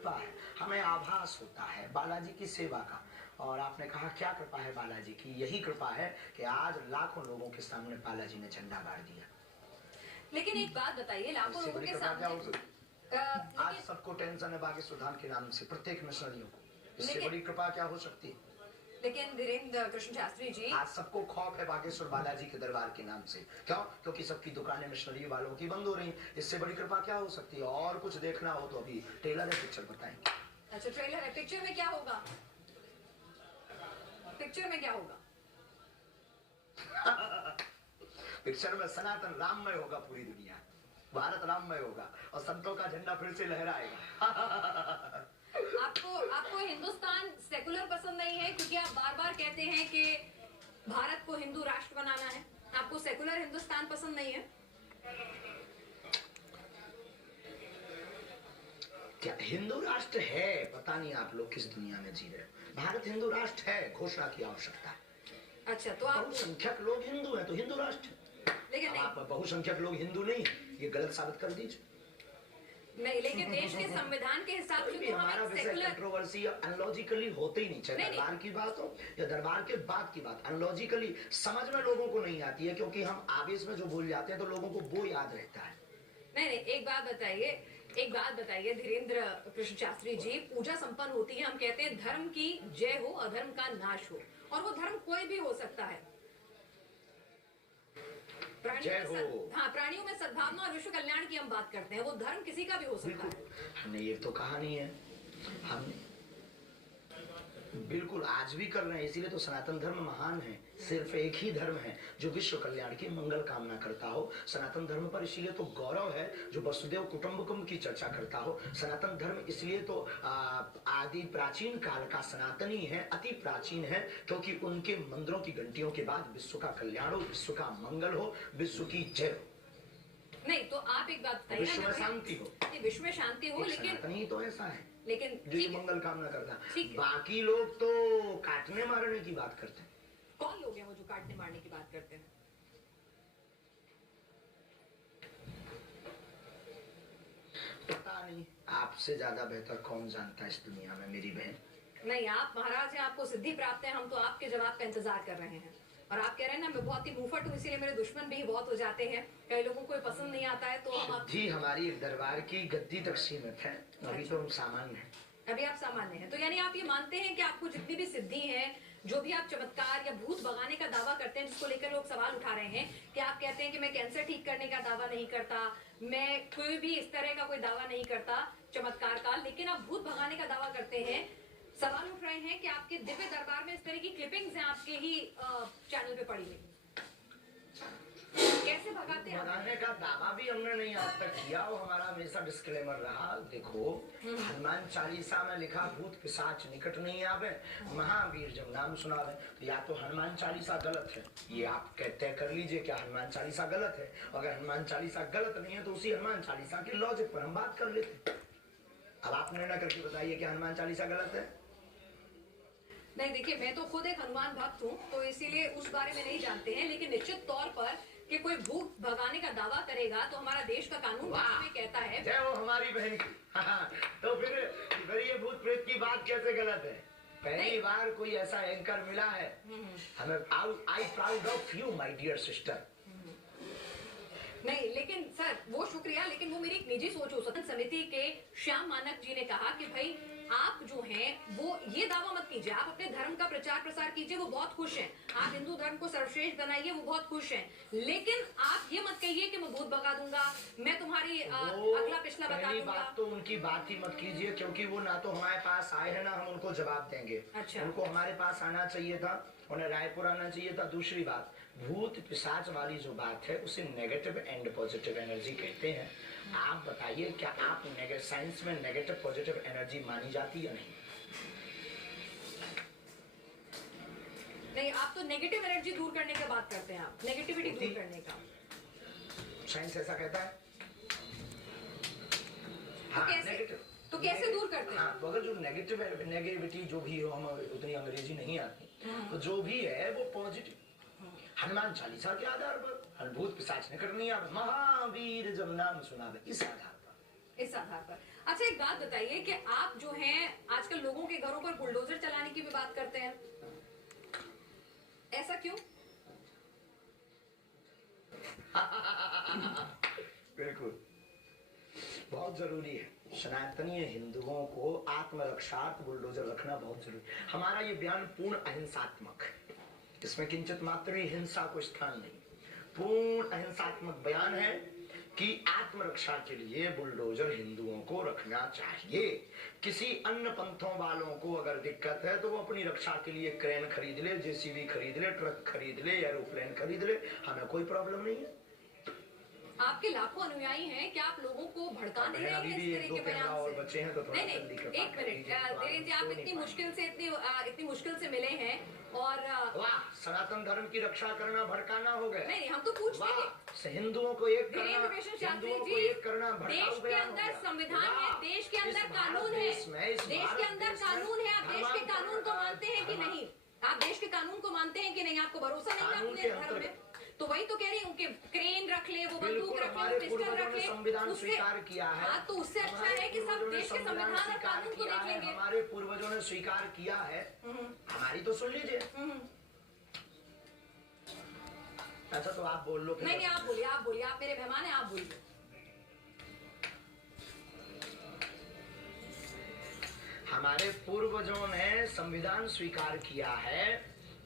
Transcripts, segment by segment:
कृपा है, हमें आभास होता है बालाजी की सेवा का। और आपने कहा क्या कृपा है बालाजी की? यही कृपा है कि आज लाखों लोगों के सामने बालाजी ने झंडा गाड़ दिया। लेकिन एक बात बताइए, लाखों लोगों के सामने आज सबको टेंशन है बागेश्वर धाम के नाम से, प्रत्येक मिशनरियों को। इससे बड़ी कृपा क्या हो सकती है? लेकिन धीरेन्द्र कृष्ण शास्त्री जी, आज सबको खौफ है बागेश्वर बालाजी के दरबार के नाम से। क्यों? क्योंकि सबकी दुकानें मिशनरी वालों की बंद हो रही। इससे बड़ी कृपा क्या हो सकती है? और कुछ देखना हो तो अभी ट्रेलर है, पिक्चर बताएंगे। अच्छा ट्रेलर है, पिक्चर में क्या होगा? पिक्चर में क्या होगा? पिक्चर में सनातन राममय होगा, पूरी दुनिया भारत राममय होगा और संतों का झंडा फिर से लहराएगा। आपको हिंदुस्तान सेकुलर पसंद नहीं है, क्योंकि आप बार बार कहते हैं कि भारत को हिंदू राष्ट्र बनाना है। आपको सेकुलर हिंदुस्तान पसंद नहीं है? क्या हिंदू राष्ट्र है? पता नहीं आप लोग किस दुनिया में जी रहे हो। भारत हिंदू राष्ट्र है, घोषणा की आवश्यकता है। अच्छा, तो आप बहुसंख्यक लोग हिंदू हैं तो हिंदू राष्ट्र। लेकिन आप बहुसंख्यक लोग हिंदू नहीं, ये गलत साबित कर दीजिए। नहीं, लेकिन देश के संविधान के हिसाब से तो हमारा विषय कंट्रोवर्सी अनलॉजिकली होते ही नहीं, चाहे दरबार की बात हो या दरबार के बाद की बात। अनलॉजिकली समझ में लोगों को नहीं आती है, क्योंकि हम आवेश में जो भूल जाते हैं तो लोगों को वो याद रहता है। नहीं, एक बात बताइए धीरेन्द्र कृष्ण शास्त्री जी, पूजा संपन्न होती है, हम कहते हैं धर्म की जय हो, अधर्म का नाश हो, और वो धर्म कोई भी हो सकता है। प्राणियों में सद्भावना और विश्व कल्याण की हम बात करते हैं, वो धर्म किसी का भी हो सकता है। हमने ये तो कहा नहीं है, हम बिल्कुल आज भी कर रहे हैं। इसीलिए तो सनातन धर्म महान है। सिर्फ एक ही धर्म है जो विश्व कल्याण की मंगल कामना करता हो। सनातन धर्म पर इसलिए तो गौरव है जो वसुदेव कुटुंबकम की चर्चा करता हो। सनातन धर्म इसलिए तो आदि प्राचीन काल का सनातनी है, अति प्राचीन है, क्योंकि उनके मंदिरों की घंटियों के बाद विश्व का कल्याण हो, विश्व का मंगल हो, विश्व की जय हो। नहीं तो आप एक बात बताइए, विश्व में शांति हो। विश्व में शांति हो, लेकिन सनातनी तो ऐसा है, लेकिन जो मंगल कामना करता है। बाकी लोग तो काटने मारने की बात करते हैं। कौन लोग हैं वो जो काटने मारने की बात करते हैं? पता नहीं, आपसे ज्यादा बेहतर कौन जानता है इस दुनिया में, मेरी बहन। नहीं, आप महाराज हैं, आपको सिद्धि प्राप्त है, हम तो आपके जवाब का इंतजार कर रहे हैं। और आप कह रहे हैं ना मैं बहुत ही मुंहफट हूँ, इसीलिए मेरे दुश्मन भी बहुत हो जाते हैं, कई लोगों को पसंद नहीं आता है, तो हम जी हमारी दरबार की गद्दी तक सीमित है, अभी तो हम सामान्य हैं। अभी आप सामान्य हैं, तो यानी आप ये मानते हैं कि आपको जितनी भी सिद्धि है, जो भी आप चमत्कार या भूत भगाने का दावा करते हैं, जिसको लेकर लोग सवाल उठा रहे हैं कि आप कहते हैं कि मैं कैंसर ठीक करने का दावा नहीं करता, मैं कोई भी इस तरह का कोई दावा नहीं करता चमत्कार का, लेकिन आप भूत भगाने का दावा करते हैं। सवाल उठ रहे हैं कि आपके दिव्य दरबार में इस तरह की क्लिपिंग्स हैं आपके ही चैनल पे पड़ी हुई, कैसे भगाते हैं? भगाने का दावा भी हमने नहीं आज तक किया, वो हमारा हमेशा डिस्क्लेमर रहा। देखो हनुमान चालीसा में लिखा भूत पिशाच निकट नहीं आवे, महावीर जब नाम सुनावे। तो या तो हनुमान चालीसा गलत है, ये आप तय कर लीजिए क्या हनुमान चालीसा गलत है। अगर हनुमान चालीसा गलत नहीं है तो उसी हनुमान चालीसा के लॉजिक पर हम बात कर लेते। अब आप निर्णय करके बताइए कि हनुमान चालीसा गलत है। नहीं देखिए, मैं तो खुद एक हनुमान भक्त हूँ, तो इसीलिए उस बारे में नहीं जानते हैं, लेकिन निश्चित तौर पर कि कोई भूत भगाने का दावा करेगा तो हमारा देश का कानून में कहता है। जय हो हमारी बहन की। तो फिर ये भूत प्रेत की बात कैसे गलत है? पहली बार कोई ऐसा एंकर मिला है हमें। I proud of you my dear sister. नहीं लेकिन सर वो शुक्रिया, लेकिन वो मेरी एक निजी सोच हो सकती। समिति के श्याम मानक जी ने कहा कि भाई आप जो हैं वो ये दावा मत कीजिए, आप अपने धर्म का प्रचार प्रसार कीजिए, वो बहुत खुश हैं, आप हिंदू धर्म को सर्वश्रेष्ठ बनाइए, वो बहुत खुश हैं, लेकिन आप ये मत कहिए कि मैं भूत भगा दूंगा, मैं तुम्हारी अगला पिछला बता दूंगा। बात तो उनकी बात ही मत कीजिए, क्योंकि वो ना तो हमारे पास आए हैं ना हम उनको जवाब देंगे। अच्छा। उनको हमारे पास आना चाहिए था, उन्हें रायपुर आना चाहिए था। दूसरी बात, भूत पिशाच वाली जो बात है उसे नेगेटिव एंड पॉजिटिव एनर्जी कहते हैं। आप बताइए क्या आप साइंस में नेगेटिव पॉजिटिव एनर्जी मानी जाती या नहीं? नहीं, आप तो नेगेटिव एनर्जी दूर करने की बात करते हैं, आप नेगेटिविटी दूर करने का। साइंस ऐसा कहता है। हाँ, तो कैसे दूर करते हैं? हाँ, तो अगर जो नेगेटिविटी जो भी हो, हम उतनी अंग्रेजी नहीं आती, तो जो भी है वो पॉजिटिव। हनुमान चालीसा के आधार पर भूत पिशाच निकट नहीं आवे, महावीर जब नाम सुनावे, इस आधार पर। अच्छा एक बात बताइए कि आप जो हैं आजकल लोगों के घरों पर बुलडोजर चलाने की भी बात करते हैं, ऐसा क्यों? बिल्कुल, बहुत जरूरी है। सनातनीय हिंदुओं को आत्मरक्षार्थ बुलडोजर रखना बहुत जरूरी। हमारा ये बयान पूर्ण अहिंसात्मक है, इसमें किंचित मात्र भी हिंसा को स्थान नहीं। पूर्ण अहिंसात्मक बयान है कि आत्मरक्षा के लिए बुलडोजर हिंदुओं को रखना चाहिए। किसी अन्य पंथों वालों को अगर दिक्कत है तो वो अपनी रक्षा के लिए क्रेन खरीद ले, जेसीबी खरीद ले, ट्रक खरीद ले, एरोप्लेन खरीद ले, हमें कोई प्रॉब्लम नहीं है। आपके लाखों अनुयायी हैं, क्या आप लोगों को भड़का नहीं रहे हैं इस तरह के बयान और से? बच्चे हैं तो थोड़ा नहीं, जल्दी कर एक मिनट धीरेन्द्र जी, आप इतनी मुश्किल से मिले हैं और वाह, सनातन धर्म की रक्षा करना भड़काना हो गया। नहीं, हम तो पूछते हैं हिंदुओं को एक करना, धीरेन्द्र कृष्ण शास्त्री हिंदुओं को जी, एक करना देश के अंदर संविधान है, देश के अंदर कानून है, देश के अंदर कानून है। आप देश के कानून को मानते हैं कि नहीं? आप देश के कानून को मानते हैं कि नहीं? आपको भरोसा नहीं है अपने धर्म में? तो वही तो कह रही हूँ कि क्रेन रख ले, वो बंदूक रख ले, पिस्टल रख ले, संविधान स्वीकार किया है। हाँ, तो उससे अच्छा है कि सब देश के संविधान और कानून को देख लेंगे। हमारे पूर्वजों ने स्वीकार किया है, हमारी तो सुन लीजिए। अच्छा तो आप बोल लो। नहीं, आप बोलिए, आप मेरे मेहमान हैं, आप बोलिए। हमारे पूर्वजों ने संविधान स्वीकार किया है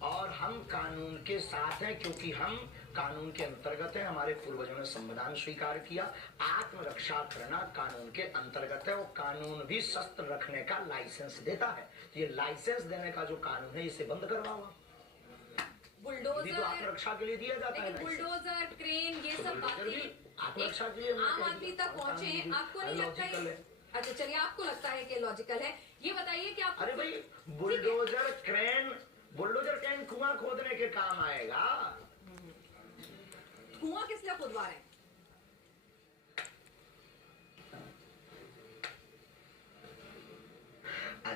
और हम कानून के साथ हैं, क्योंकि हम कानून के अंतर्गत है। हमारे पूर्वजों ने संविधान स्वीकार किया, आत्मरक्षा करना कानून के अंतर्गत है। वो कानून भी शस्त्र रखने का लाइसेंस देता है। ये लाइसेंस देने का जो कानून है, इसे बंद करवाओ। बुलडोजर तो आत्मरक्षा के लिए दिया जाता है। बुलडोजर, क्रेन, ये सब बातें आत्मरक्षा के लिए आम आदमी तक पहुँचे, आपको नहीं लगता ये? अच्छा चलिए, आपको लगता है कि लॉजिकल है। ये बताइए कि आप, अरे भाई, बुलडोजर क्रेन कुआं खोदने के काम आएगा। कुआं किस लिए खुदवा रहे हैं?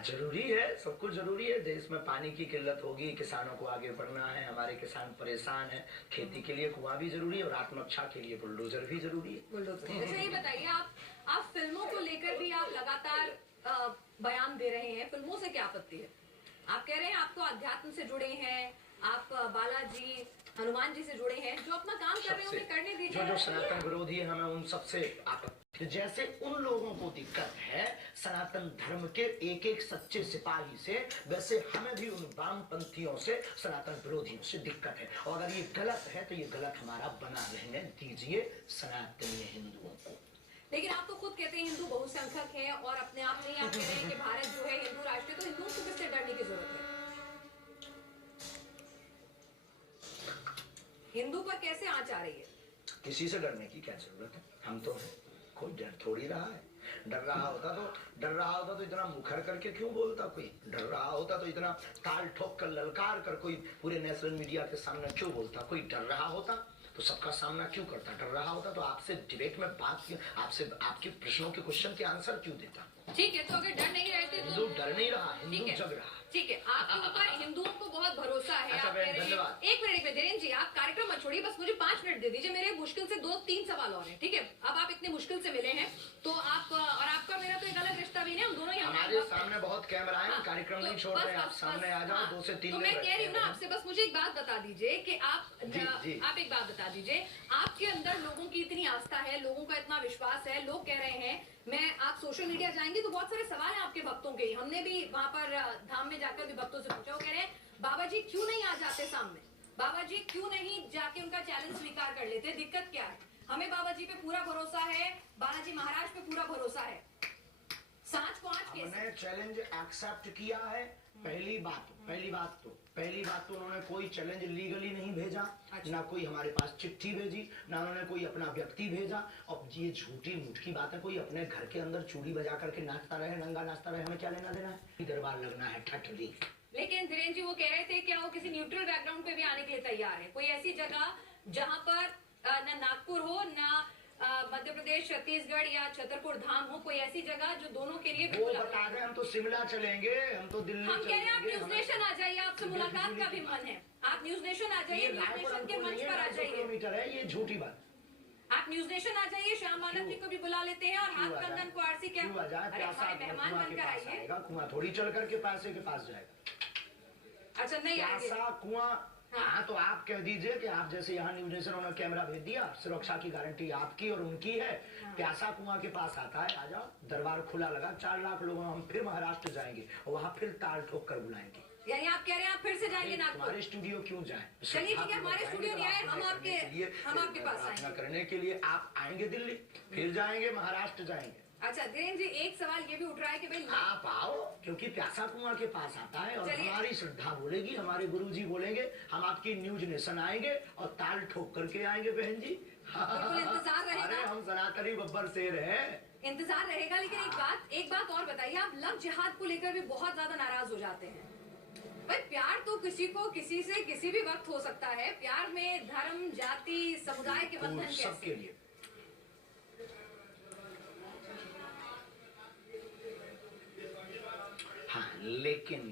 जरूरी है, सब कुछ जरूरी है। देश में पानी की किल्लत होगी, किसानों को आगे बढ़ना है, हमारे किसान परेशान है। खेती के लिए कुआं भी जरूरी है और आत्मरक्षा के लिए बुलडोजर भी जरूरी है। बुलडोजर। अच्छा ये बताइए, आप फिल्मों को लेकर भी आप लगातार बयान दे रहे हैं, फिल्मों से क्या आपत्ति है? आप कह रहे हैं आपको अध्यात्म से जुड़े हैं, आप बालाजी, हनुमान जी से जुड़े हैं, जो अपना काम कर रहे हैं उन्हें करने दीजिए। जो सनातन विरोधी है, हमें उन सबसे आपत्ति। जैसे उन लोगों को दिक्कत है सनातन धर्म के एक एक सच्चे सिपाही से, वैसे हमें भी उन वामपंथियों से, सनातन विरोधियों से दिक्कत है। और अगर ये गलत है तो ये गलत हमारा बना रहने दीजिए सनातनीय हिंदुओं को। लेकिन आप तो खुद कहते हैं हिंदू बहुसंख्यक हैं और अपने आप में आप कह रहे हैं कि भारत जो है हिंदू राष्ट्र है, तो हिंदुओं को किससे डरने की जरूरत है? हिंदू पर कैसे आंच आ रही है? किसी से डरने की क्या जरूरत है? हम तो हैं, कोई डर थोड़ी रहा है। डर रहा होता तो इतना मुखर करके क्यों बोलता? कोई डर रहा होता तो इतना ताल ठोक कर, ललकार कर कोई पूरे नेशनल मीडिया के सामने क्यों बोलता? कोई डर रहा होता तो सबका सामना क्यों करता? डर रहा होता तो आपसे डिबेट में बात क्यों, आपसे आपके प्रश्नों के क्वेश्चन के आंसर क्यों देता? ठीक है, तो अगर डर नहीं रहते तो हिंदू डर नहीं रहा, हिंदू जग रहा। ठीक है, आपके ऊपर हिंदुओं को बहुत भरोसा है। अच्छा, आप कह रहे हैं, धन्यवाद। एक मिनट में धीरेन्द्र जी, आप कार्यक्रम मत छोड़िए, बस मुझे 5 मिनट दे दीजिए। मेरे मुश्किल से 2-3 सवाल और हैं, ठीक है? अब आप इतने मुश्किल से मिले हैं तो आप और आपका मेरा तो एक अलग रिश्ता भी नहीं, हम दोनों हमारे सामने बहुत कैमरा है, कार्यक्रम नहीं छोड़ रहे, आप सामने आ जाओ, 2 से 3 तो मैं कह रही हूँ ना आपसे, बस मुझे एक बात बता दीजिए कि आप एक बात बता दीजिए, आपके अंदर लोगों की इतनी आस्था है, लोगों का इतना विश्वास है, लोग कह रहे हैं, आप सोशल मीडिया जाएंगे तो बहुत सारे सवाल हैं आपके भक्तों के। हमने भी वहां पर धाम में जाकर भी भक्तों से पूछा, वो कह रहे हैं बाबा जी क्यों नहीं आ जाते सामने, बाबा जी क्यों नहीं जाके उनका चैलेंज स्वीकार कर लेते, दिक्कत क्या है? हमें बाबा जी पे पूरा भरोसा है, बालाजी महाराज पे पूरा भरोसा है। सांच को आंच कैसे? हमने चैलेंज एक्सेप्ट किया है। पहली बात तो उन्होंने कोई चैलेंज लीगली नहीं भेजा। अच्छा। ना कोई हमारे पास चिट्ठी भेजी, ना उन्होंने कोई अपना व्यक्ति भेजा। और ये झूठी मुठकी बात है, कोई अपने घर के अंदर चूड़ी बजा करके नाचता रहे, नंगा नाचता रहे, हमें क्या लेना देना है? दरबार लगना है ठठली। लेकिन धीरेन्द्र जी वो कह रहे थे क्या वो किसी न्यूट्रल बैकग्राउंड पे भी आने के लिए तैयार है? कोई ऐसी जगह जहाँ पर न नागपुर हो, न मध्य प्रदेश, छत्तीसगढ़ या छतरपुर धाम हो, कोई ऐसी जगह जो दोनों के लिए वो बता दें। हम तो शिमला चलेंगे, हम तो दिल्ली हम कह रहे हैं आप न्यूज नेशन आ जाइए, आपसे मुलाकात का भी मन है, आप न्यूज नेशन आ जाइए, न्यूज नेशन के मंच पर आ जाइए। किलोमीटर है, ये झूठी बात। आप आप न्यूज नेशन आ जाइए, श्याम मानव जी को भी बुला लेते हैं और हाथ कंगन को आरसी के क्यों आ जाए? अरे प्यासा हमारे मेहमान कुआं के बनकर पास आइए। आएगा, कुआं थोड़ी चल करके प्यासे के पास जाएगा। अच्छा नहीं आएंगे। प्यासा कुआं, हाँ तो आप कह दीजिए कि आप जैसे यहाँ न्यूज नेशन उन्होंने कैमरा भेज दिया, सुरक्षा की गारंटी आपकी और उनकी है। प्यासा कुआं के पास आता है, आ जाओ, दरबार खुला लगा, 4 लाख लोग, हम फिर महाराष्ट्र जाएंगे और वहाँ फिर ताल ठोक कर बुलाएंगे। यानी आप कह रहे हैं आप फिर से जाएंगे नागपुर? हमारे स्टूडियो क्यों जाए? चलिए ठीक है, हमारे स्टूडियो नहीं आए, हम आपके पास प्रार्थना आएंगे करने के लिए आप आएंगे दिल्ली, फिर जाएंगे महाराष्ट्र जाएंगे। अच्छा धीरेन्द्र जी, एक सवाल ये भी उठ रहा है कि भाई आप आओ, क्योंकि प्यासा कुआं के पास आता है और चलिए। हमारी श्रद्धा बोलेगी, हमारे गुरुजी बोलेंगे, हम आपकी न्यूज नेशन आएंगे और ताल ठोक करके आएंगे बहन जी। बिल्कुल इंतजार रहेगा। अरे हम सनातनी बब्बर शेर हैं। इंतजार रहेगा, लेकिन एक बात और बताइए, आप लव जिहाद को लेकर भी बहुत ज्यादा नाराज हो जाते हैं। भाई प्यार तो किसी को किसी से किसी भी वक्त हो सकता है, प्यार में धर्म, जाति, समुदाय के बंधन कैसे? सबके लिए। हाँ, लेकिन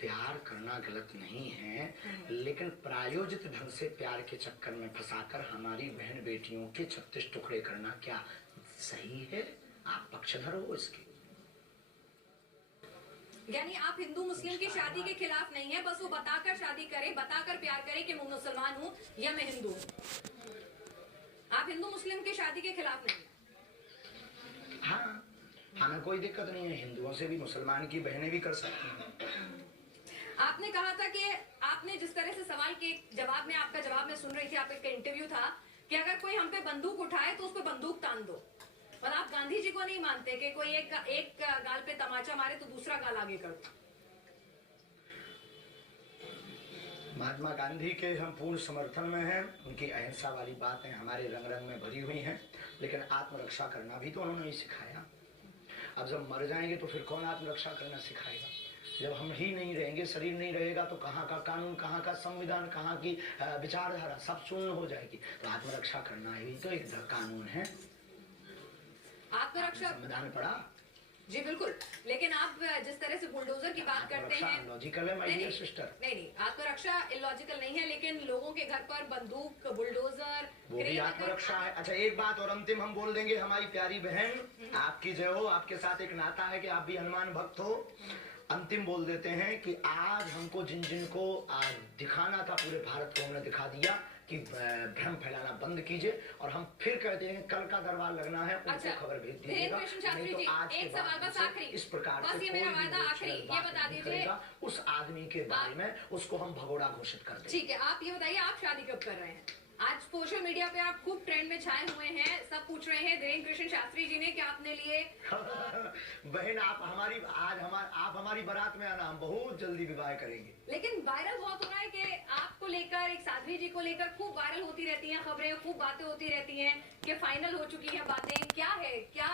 प्यार करना गलत नहीं है, लेकिन प्रायोजित ढंग से प्यार के चक्कर में फंसाकर हमारी बहन बेटियों के 36 टुकड़े करना क्या सही है? आप पक्षधर हो इसके। यानी आप हिंदू मुस्लिम की शादी के खिलाफ नहीं है, बस वो बताकर शादी करे, बताकर प्यार करे कि मैं मुसलमान हूँ या मैं हिंदू हूँ। आप हिंदू मुस्लिम की शादी के खिलाफ नहीं है? हाँ, हमें कोई दिक्कत नहीं है, हिंदुओं से भी मुसलमान की बहनें भी कर सकती हैं। आपने कहा था कि आपने जिस तरह से सवाल के जवाब में, आपका जवाब मैं सुन रही थी, आपका इंटरव्यू था कि अगर कोई हम पे बंदूक उठाए तो उस पर बंदूक तान दो, और आप गांधी जी को नहीं मानते कि कोई एक गाल पे तमाचा मारे तो दूसरा गाल आगे कर दो। महात्मा गांधी के हम पूर्ण समर्थन में हैं, उनकी अहिंसा वाली बातें हमारे रंग रंग में भरी हुई हैं, लेकिन आत्मरक्षा करना भी तो उन्होंने ही सिखाया। अब जब मर जाएंगे तो फिर कौन आत्मरक्षा करना सिखाएगा? जब हम ही नहीं रहेंगे, शरीर नहीं रहेगा, तो कहाँ का कानून, कहाँ का संविधान, कहाँ की विचारधारा, सब शून्य हो जाएगी। तो आत्मरक्षा करना ही तो एक कानून है। आत्मरक्षा संविधान पढ़ा? जी बिल्कुल, लेकिन आप जिस तरह से बुलडोजर की बात करते हैं, लॉजिकल है माय डियर सिस्टर। नहीं, आत्मरक्षा इलॉजिकल नहीं है, लेकिन लोगों के घर पर बंदूक, बुलडोजर, वो भी आत्मरक्षा है। अच्छा एक बात और अंतिम हम बोल देंगे, हमारी प्यारी बहन आपकी जय हो, आपके साथ एक नाता है कि आप भी हनुमान भक्त हो। अंतिम बोल देते हैं कि आज हमको जिन जिन को दिखाना था पूरे भारत को हमने दिखा दिया कि भ्रम फैलाना बंद कीजिए, और हम फिर कहते हैं कल का दरबार लगना है, उनको खबर भेज दीजिएगा। नहीं तो आज के बाद इस प्रकार से कोई ये बता दीजिए उस आदमी के बारे में, उसको हम भगोड़ा घोषित कर देंगे। ठीक है, आप ये बताइए आप शादी कब कर रहे हैं? आज सोशल मीडिया पे आप खूब ट्रेंड में छाए हुए हैं, सब पूछ रहे हैं धीरेन्द्र कृष्ण शास्त्री जी ने कि आपने लिए बहन आप हमारी बारात में आना, हम बहुत जल्दी विवाह करेंगे। लेकिन वायरल बहुत हो रहा है कि आपको लेकर, एक साध्वी जी को लेकर खूब वायरल होती रहती हैं खबरें, खूब बातें होती रहती हैं कि फाइनल हो चुकी है बातें, क्या है, क्या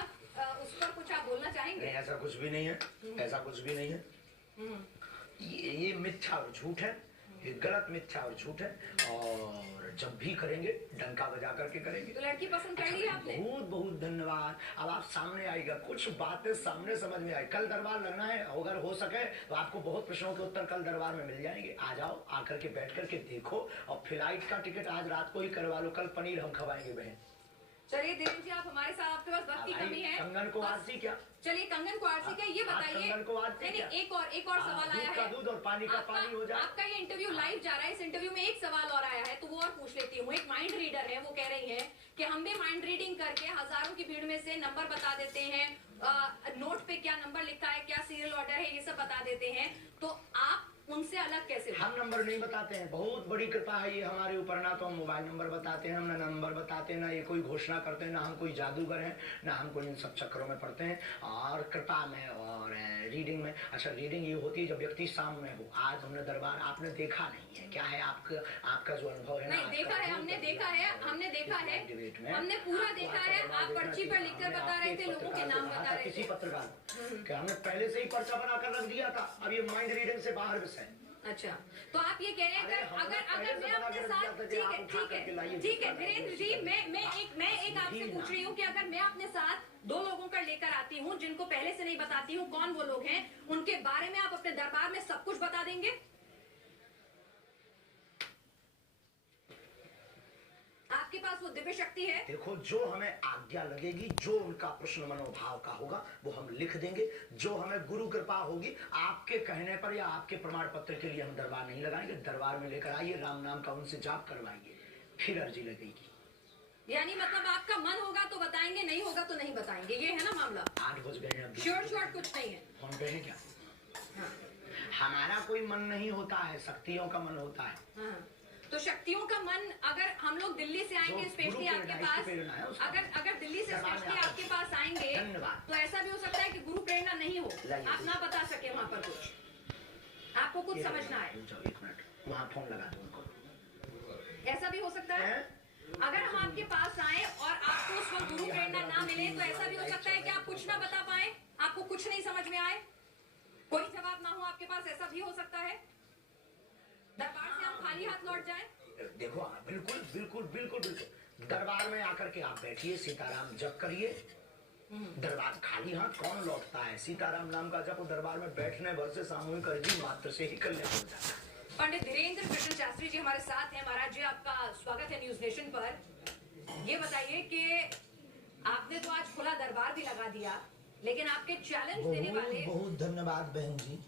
उस पर कुछ आप बोलना चाहेंगे? नहीं, ऐसा कुछ भी नहीं है, ऐसा कुछ भी नहीं है। ये मिथ्या और झूठ है, ये गलत मिथ्या और झूठ है, और जब भी करेंगे डंका बजा करके करेंगे। तो लड़की पसंद कर ली आपने? बहुत बहुत धन्यवाद। अब आप सामने आएगा, कुछ बातें सामने समझ में आई। कल दरबार लगना है, अगर हो सके तो आपको बहुत प्रश्नों के उत्तर कल दरबार में मिल जाएंगे। आ जाओ, आकर के बैठ करके देखो, और फ्लाइट का टिकट आज रात को ही करवा लो, कल पनीर हम खवाएंगे बहन। चलिए धीरेन्द्र जी, आप हमारे साथ, आपके पास वक्त की कमी है। कंगन को आरसी क्या? चलिए कंगन को आरसी क्या, ये बताइए। कंगन को आरसी क्या? एक और सवाल आया है। दूध और पानी का पानी हो जाए। आपका ये इंटरव्यू लाइव जा रहा है, इस इंटरव्यू में एक सवाल और आया है, तो वो और पूछ लेती हूँ। एक माइंड रीडर है, वो कह रही है कि हम भी माइंड रीडिंग करके हजारों की भीड़ में से नंबर बता देते हैं, नोट पे क्या नंबर लिखा है, क्या सीरियल ऑर्डर है, ये सब बता देते हैं, तो आप उनसे अलग कैसे? हम नंबर नहीं बताते हैं, बहुत बड़ी कृपा है ये हमारे ऊपर। ना तो हम मोबाइल नंबर बताते हैं, हम ना नंबर बताते हैं, ना ये कोई घोषणा करते हैं, ना हम कोई जादूगर हैं, ना हम कोई इन सब चक्करों में पड़ते हैं। और कृपा में और रीडिंग में, अच्छा रीडिंग ये होती है जब व्यक्ति सामने हो। आज हमने दरबार आपने देखा नहीं है, क्या है आपका जो अनुभव है? नहीं देखा है, हमने देखा है, हमने पूरा देखा है। आप पर्ची पर लिखकर बता रहे थे, लोगों के नाम बता रहे थे। किसी पत्रकार कि हमने पहले से ही पर्चा बनाकर रख दिया था, अब ये माइंड रीडिंग से बाहर विषय। अच्छा, तो आप ये कह रहे हैं अगर मैं अपने साथ, ठीक है धीरेन्द्र जी, मैं एक आपसे पूछ रही हूँ कि अगर मैं अपने साथ 2 लोगों का लेकर आती हूँ जिनको पहले से नहीं बताती हूँ कौन वो लोग हैं, उनके बारे में आप अपने दरबार में सब कुछ बता देंगे? आपके पास वो दिव्य शक्ति है? देखो, जो हमें आज्ञा लगेगी, जो उनका प्रश्न मनोभाव का होगा, वो हम लिख देंगे। जो हमें गुरु कृपा होगी, आपके कहने पर या आपके प्रमाण पत्र के लिए हम दरबार नहीं लगाएंगे। दरबार में लेकर आइए, राम नाम का उनसे जाप करवाइए, फिर अर्जी लगेगी। यानी मतलब आपका मन होगा तो बताएंगे, नहीं होगा तो नहीं बताएंगे, ये है ना मामला? 8 बज गए हैं, श्योर शॉर्ट कुछ नहीं है। फोन पे है क्या? हाँ। हमारा कोई मन नहीं होता है, शक्तियों का मन होता है। हाँ। तो शक्तियों का मन, अगर हम लोग दिल्ली से आएंगे स्पेशली आपके पास, अगर दिल्ली से स्पेशली आपके पास आएंगे, धन्यवाद। तो ऐसा भी हो सकता है कि गुरु प्रेरणा नहीं हो, आप ना बता सके वहाँ पर कुछ, आपको कुछ समझना है। 1 मिनट, वहाँ फोन लगा दो उनको। ऐसा भी हो सकता है, अगर हम आपके पास आए और आपको उस वक्त गुरु प्रेरणा ना मिले, तो ऐसा भी हो सकता है कि आप कुछ ना बता पाए, आपको कुछ नहीं समझ में आए, कोई जवाब ना हो आपके पास, ऐसा भी हो सकता है। दरबार से हम खाली हाथ लौट जाएं? देखो, बिल्कुल बिल्कुल बिल्कुल बिल्कुल, दरबार में आकर के आप बैठिए, सीताराम जप करिए। दरबार खाली हाथ कौन लौटता है? सीताराम नाम का जप दरबार में बैठने भर से सामूहिक अर्जी मात्र से ही कल्याण हो जाता है। पंडित धीरेन्द्र कृष्ण शास्त्री जी हमारे साथ हैं। महाराज जी, आपका स्वागत है न्यूज नेशन पर। ये बताइए कि आपने तो आज खुला दरबार भी लगा दिया, लेकिन आपके चैलेंज देने वाले, बहुत धन्यवाद बहन जी।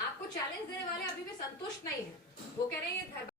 आपको चैलेंज देने वाले अभी भी संतुष्ट नहीं है। वो कह रहे हैं ये